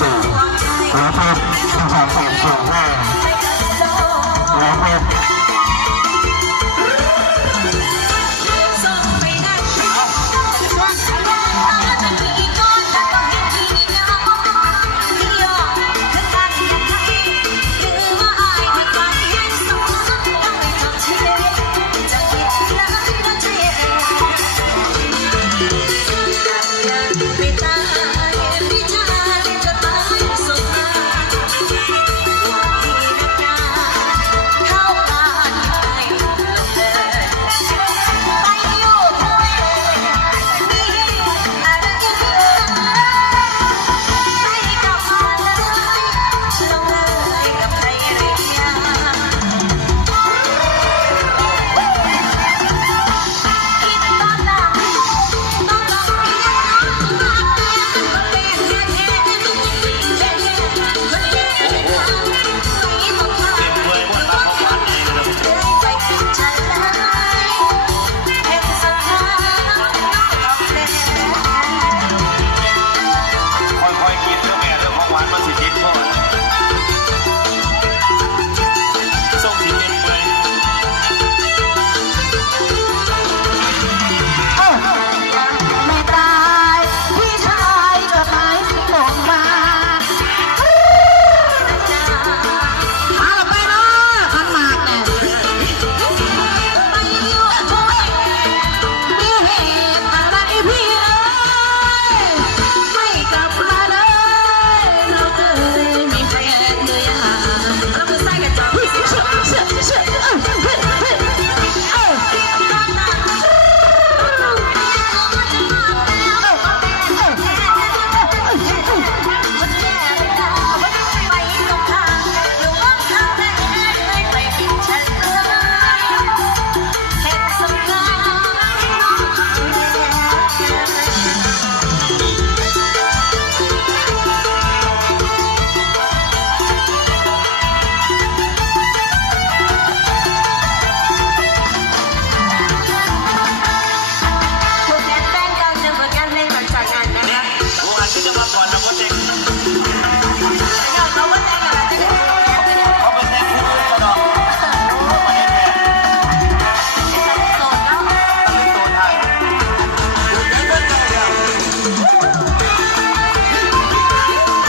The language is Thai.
สี่แล้วก็ทางสามสองห้าแล้วก็